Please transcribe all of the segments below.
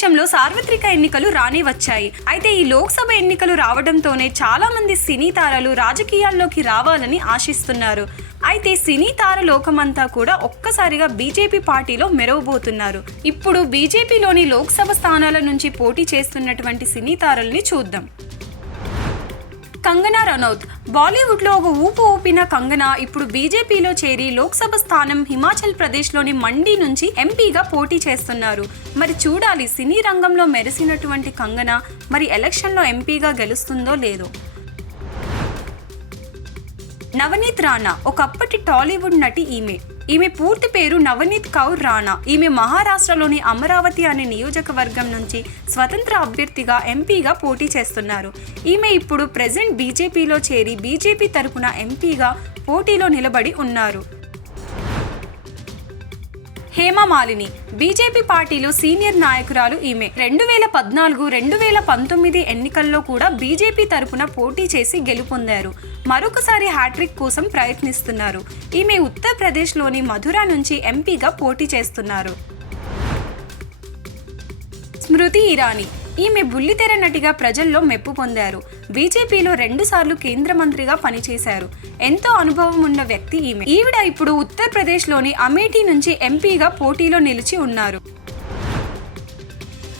దేశంలో సార్వత్రిక ఎన్నికలు రానే వచ్చాయి. అయితే ఈ లోక్సభ ఎన్నికలు రావడంతోనే చాలా మంది సినీ తారలు రాజకీయాల్లోకి రావాలని ఆశిస్తున్నారు. అయితే సినీ తార లోకమంతా కూడా ఒక్కసారిగా బీజేపీ పార్టీలో మెరవబోతున్నారు. ఇప్పుడు బీజేపీలోని లోక్సభ స్థానాల నుంచి పోటీ చేస్తున్నటువంటి సినీ తారల్ని చూద్దాం. కంగనా రనౌత్. బాలీవుడ్లో ఒక ఊపు ఊపిన కంగనా ఇప్పుడు బీజేపీలో చేరి లోక్సభ స్థానం హిమాచల్ ప్రదేశ్లోని మండి నుంచి ఎంపీగా పోటీ చేస్తున్నారు. మరి చూడాలి సినీ రంగంలో మెరిసినటువంటి కంగనా మరి ఎలక్షన్లో ఎంపీగా గెలుస్తుందో లేదో. నవనీత్ రాణా. ఒకప్పటి టాలీవుడ్ నటి ఈమె పూర్తి పేరు నవనీత్ కౌర్ రాణా. ఈమె మహారాష్ట్రలోని అమరావతి అనే నియోజకవర్గం నుంచి స్వతంత్ర అభ్యర్థిగా ఎంపీగా పోటీ చేస్తున్నారు. ఈమె ఇప్పుడు ప్రెజెంట్ బీజేపీలో చేరి బీజేపీ తరపున ఎంపీగా పోటీలో నిలబడి ఉన్నారు. హేమమాలిని. బీజేపీ పార్టీలో సీనియర్ నాయకురాలు ఈమె. 2014, 2019 ఎన్నికల్లో కూడా బీజేపీ తరపున పోటీ చేసి గెలుపొందారు. మరొకసారి హ్యాట్రిక్ కోసం ప్రయత్నిస్తున్నారు. ఈమె ఉత్తరప్రదేశ్లోని మధుర నుంచి ఎంపీగా పోటీ చేస్తున్నారు. స్మృతి ఇరానీ. ఈమె బుల్లితెర నటిగా ప్రజల్లో మెప్పు పొందారు. బీజేపీలో 2 సార్లు కేంద్ర మంత్రిగా పనిచేశారు. ఎంతో అనుభవం ఉన్న వ్యక్తి ఈవిడ ఇప్పుడు ఉత్తరప్రదేశ్లోని అమేఠీ నుంచి ఎంపీగా పోటీలో నిలిచి ఉన్నారు.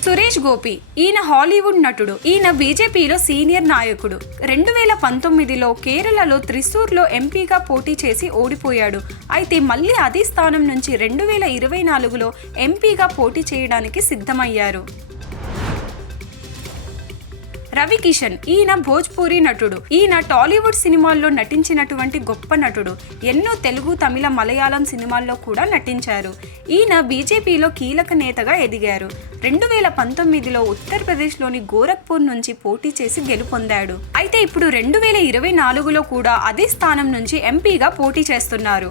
సురేష్ గోపి. ఈయన హాలీవుడ్ నటుడు. ఈయన బీజేపీలో సీనియర్ నాయకుడు. 2019లో కేరళలో త్రిశూర్లో ఎంపీగా పోటీ చేసి ఓడిపోయాడు. అయితే మళ్ళీ అదే స్థానం నుంచి 2024లో ఎంపీగా పోటీ చేయడానికి సిద్ధమయ్యారు. రవి కిషన్. ఈయన భోజ్పూరి నటుడు. ఈయన టాలీవుడ్ సినిమాల్లో నటించినటువంటి గొప్ప నటుడు. ఎన్నో తెలుగు, తమిళ, మలయాళం సినిమాల్లో కూడా నటించారు. ఈయన బీజేపీలో కీలక నేతగా ఎదిగారు. 2019లో ఉత్తరప్రదేశ్లోని గోరఖ్పూర్ నుంచి పోటీ చేసి గెలుపొందాడు. అయితే ఇప్పుడు 2024లో కూడా అదే స్థానం నుంచి ఎంపీగా పోటీ చేస్తున్నారు.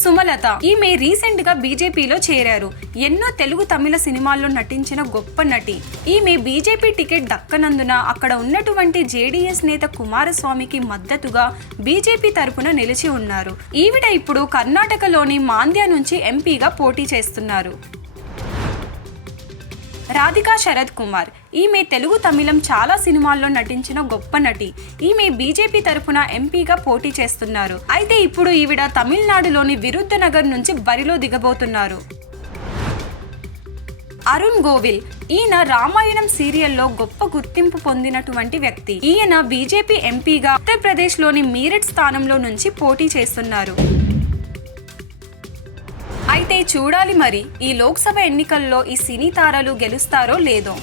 సుమలత. ఈమె రీసెంట్ గా బీజేపీలో చేరారు. ఎన్నో తెలుగు, తమిళ సినిమాల్లో నటించిన గొప్ప నటి. ఈమె బీజేపీ టికెట్ దక్కనందున అక్కడ ఉన్నటువంటి జేడీఎస్ నేత కుమారస్వామికి మద్దతుగా బీజేపీ తరపున నిలిచి ఉన్నారు. ఈవిడ ఇప్పుడు కర్ణాటకలోని మాంద్య నుంచి ఎంపీగా పోటీ చేస్తున్నారు. రాధికా శరత్ కుమార్. ఈమె తెలుగు, తమిళం చాలా సినిమాల్లో నటించిన గొప్ప నటి. ఈమె బీజేపీ తరపున ఎంపీగా పోటీ చేస్తున్నారు. అయితే ఇప్పుడు ఈవిడ తమిళనాడులోని విరుద్ధనగర్ నుంచి బరిలో దిగబోతున్నారు. అరుణ్ గోవిల్. ఈయన రామాయణం సీరియల్లో గొప్ప గుర్తింపు పొందినటువంటి వ్యక్తి. ఈయన బీజేపీ ఎంపీగా ఉత్తరప్రదేశ్లోని మీరట్ స్థానంలో నుంచి పోటీ చేస్తున్నారు. అయితే చూడాలి మరి ఈ లోక్సభ ఎన్నికల్లో ఈ సినీ తారలు గెలుస్తారో లేదో.